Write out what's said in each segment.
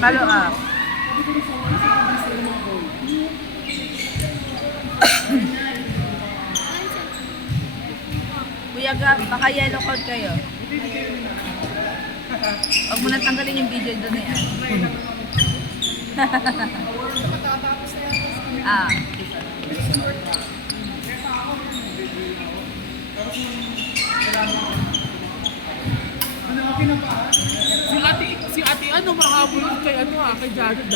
Follow up. Kuya Gab, baka yellow card kayo. Huwag mo nang tanggalin yung video doon na yan. Ah. Si ate ano mahabol kay ano kay Jared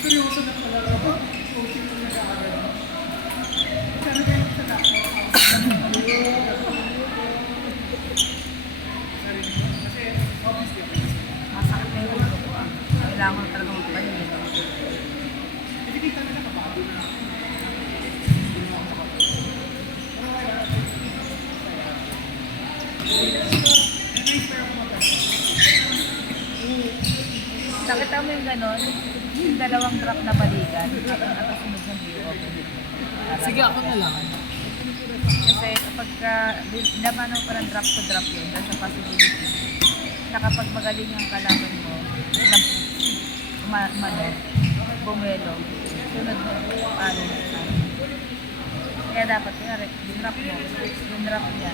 Seryoso na pala. Masakit na yung ulo ko. Kailangan talaga magpahinga. Nakita mo yung gano'n? Yung dalawang drop na balikan at nakasunod ng view. Sige, ako na lang. Kasi kapag naman mo parang drop to drop yun, dahil sa possibility na kapag magaling yung kalaban mo, na bumelo, sunod mo, paano na. Kaya dapat, yung drop mo, yung drop niya,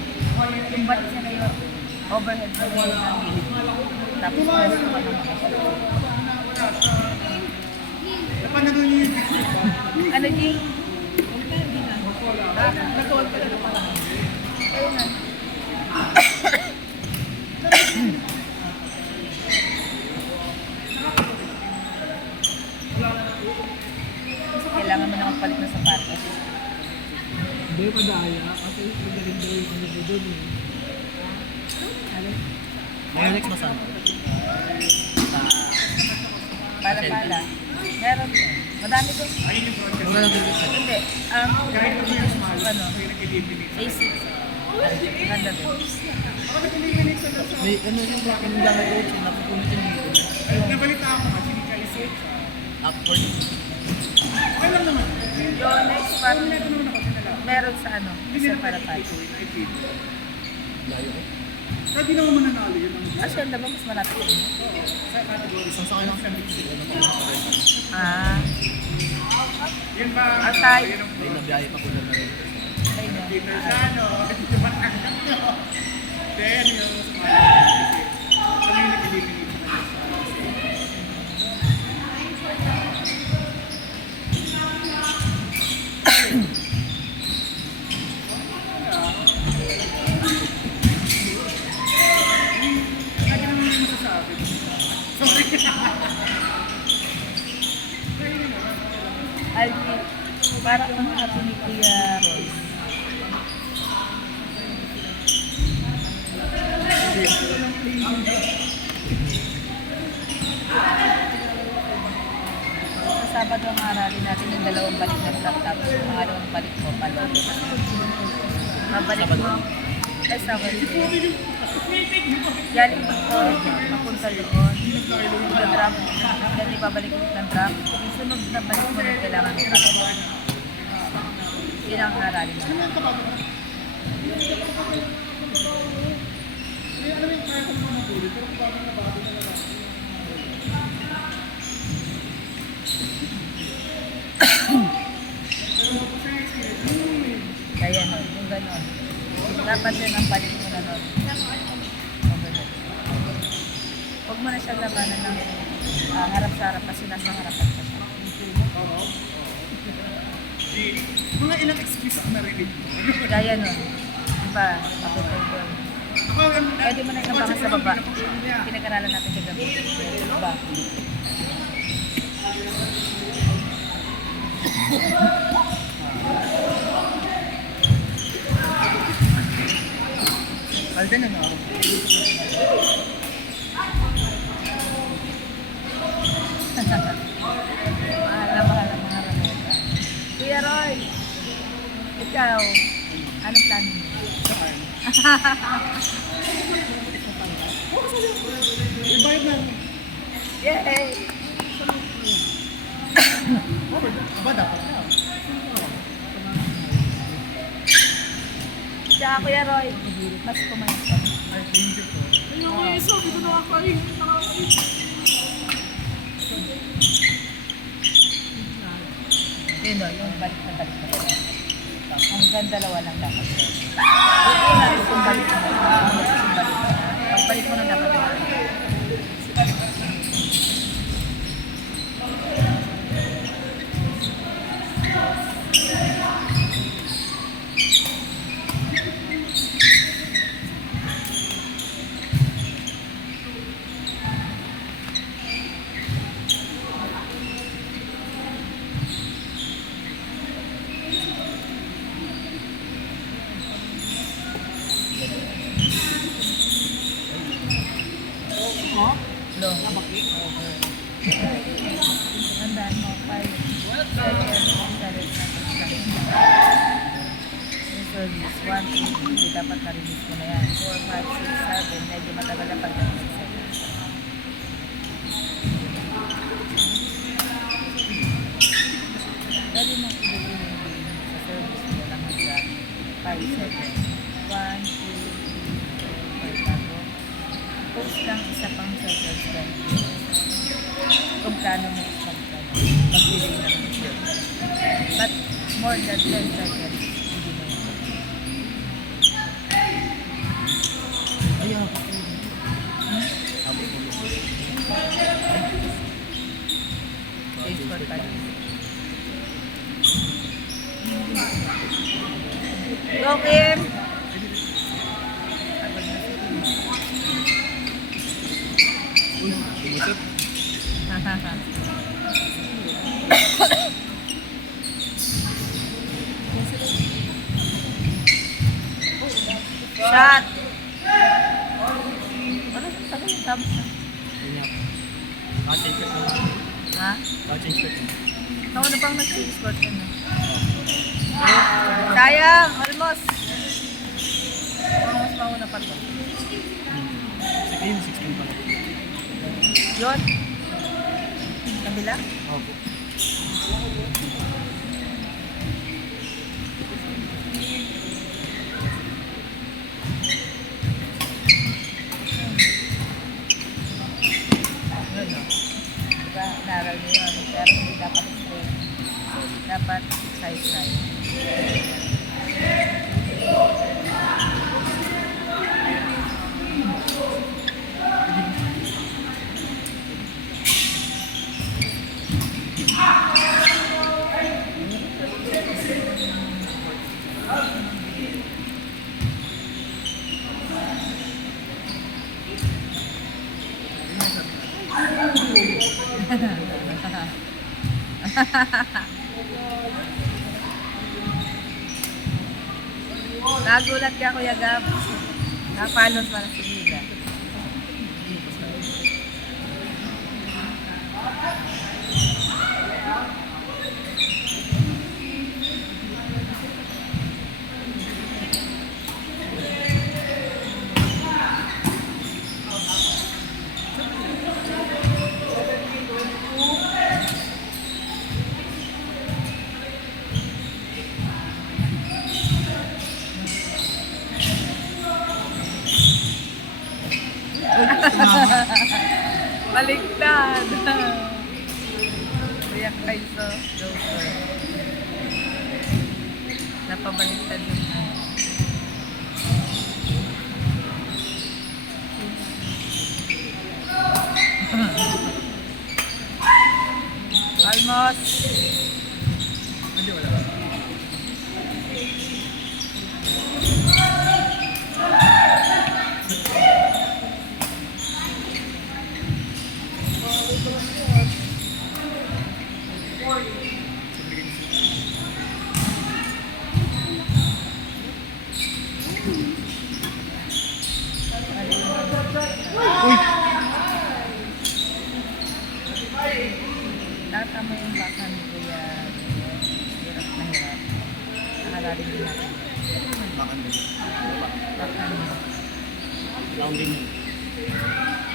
yung balik niya na yung overhead mo yung nangilip. Tapos pwesto ka ng mga. Napanood niyo yung Ano, Jing? natuwag ka na pala. Ayun na. Kailangan mo na magpalit ng sapatos. Hindi, madaya. Kasi magaling daw yung ano ko doon eh. Alex Masan. Pala. Meron din. Madami doon. Magaling din siya. Hindi. Ano? A6. Maganda din. May ano yung gamit ko siya, napupunod yung dito. Nabalita ako kasi ni Kaisi. Upward. Okay lang naman. Yung next one, meron sa ano? Sa Parapal. Layo. Kaya di naman mananalo yun. Asya, diba mas malapit yun? Sa category. Isang sakay lang siya mix. Ano pa yung Ah. Yan ba? Atay. may nabiyahe pa ko na rin. Ayun na. Peter Sano. Ito ba tanggap nyo? Then yung kami yung nag-eliminate Alvi, para kang happy ni Kuya Roy. Sa Sabado ang aralin natin yung dalawang balik na drop tapos yung pangalawang balik mo palo. Mabalik mo. Ay, Sabado. Galing mo ko, mapunta doon. Yung drop, then ibabalik ulit ng drop. Yung sunod na balik mo na kailangan mo palo. Yun ang aralin mo. Kaya nun, yung gano'n. Dapat yun ang balik mo na nun. Huwag mo na siyang labanan ng harap sa harap kasi nasa harapan pa siya. mga ilang excuse ako narinig. Kaya nun. Diba? Matutunan doon. Pwede mo na inabangan sa baba. Pinag-aralan natin kagabi. Diba? Alden ano? Mahal na mga rameta. Kuya Roy, ikaw, anong plano mo? Iba man. Yay! Aba, dapat na. Siya, Kuya Roy. Mas kumain ka. Ay, thank you po. Ayun ko isa, di ko nakakain. Yun o, yung balik na balik na. Hanggang dalawa lang dapat. Ito na rin kung balik na. Pagbalik mo na dapat. Long. Tandaan mo, 5 seconds, salit na pagkakas. Yung service, 1, 2, 3, dapat narinig mo na yan. 4, 5, 6, 7, medyo matagal na pagkakas sa seconds. Pwede mo ilagay sa service mo lang hanggang 5 seconds. 1, 2, 3, 4, 5, bago. Post lang isa pang seconds lang. Kung plano mo mag-delay na ng show. But more than 10 seconds, hindi na yun. Ayaw. Stage 4 pa rin. Go, Kim! Pagod na si Kim. Uy, umusap. Shot! Ano sa tagal yung thumbs na? Yun nga. Ka-change ko po. Ha? Ka-change ko po. Ako na pang nag-score ka na. Sayang! Almost! Almost mauna pa to. Sige, yung 16 pa lang. Yun? Kabila? Opo. Yun, no? Diba, naral nyo yun. Pero hindi dapat straight. Dapat side-side. Nagulat ka, Kuya Gab. Napalon pa na si Lila. Baliktad! Kuya Kaiso, Joker. Napabaliktad yung almost. Hindi, wala. Uy! Tatama yung baka ni Kuya. Hirap na hirap. Nakalalin din natin. Bakit ba? Baka ni. Rounding.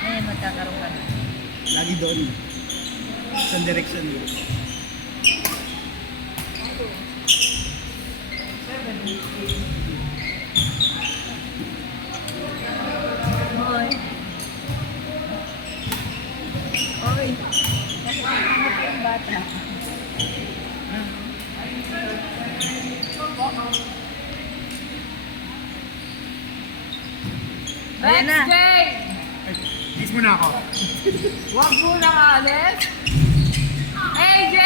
Ngayon magkakaroon ka na. lagi doon. Isang direction yun. Hoy. Hoy. Nakikita yung bata. Ayan na. Ay, kiss mo na ako. Huwag mo nang alis. AJ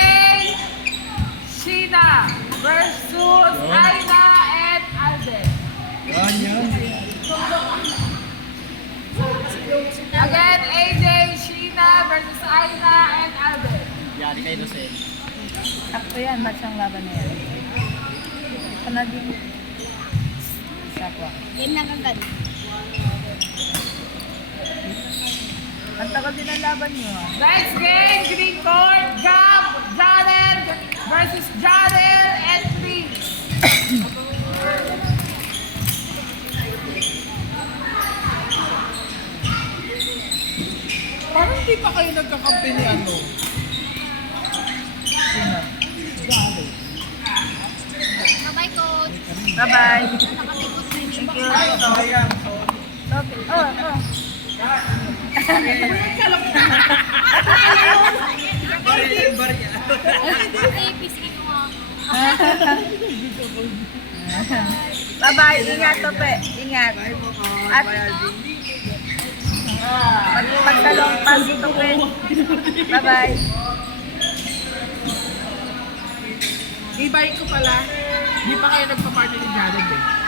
Sheena versus Aina and Alden. Yan. Again, AJ Sheena versus Aina and Alden. Yari kay Rosel. Sakto yan, match ang laban na yan. Panagin. Sakwa. Game lang agad. Ang tagal din ang laban nyo ah. Next game, green court, Janel versus Janel and Prince. Parang hindi pa kayo nagkakampi ni ano? Sino? Bye-bye, coach. Bye-bye. Nakalikot na yung Thank you. Sayang. Okay. Oh. tapis ko nga. Bye-bye. Ingat, Tope. Ingat. At magsalong pas, Tope. Bye-bye. Ibay ko pala, di pa kayo nagpa-party ni Jared eh.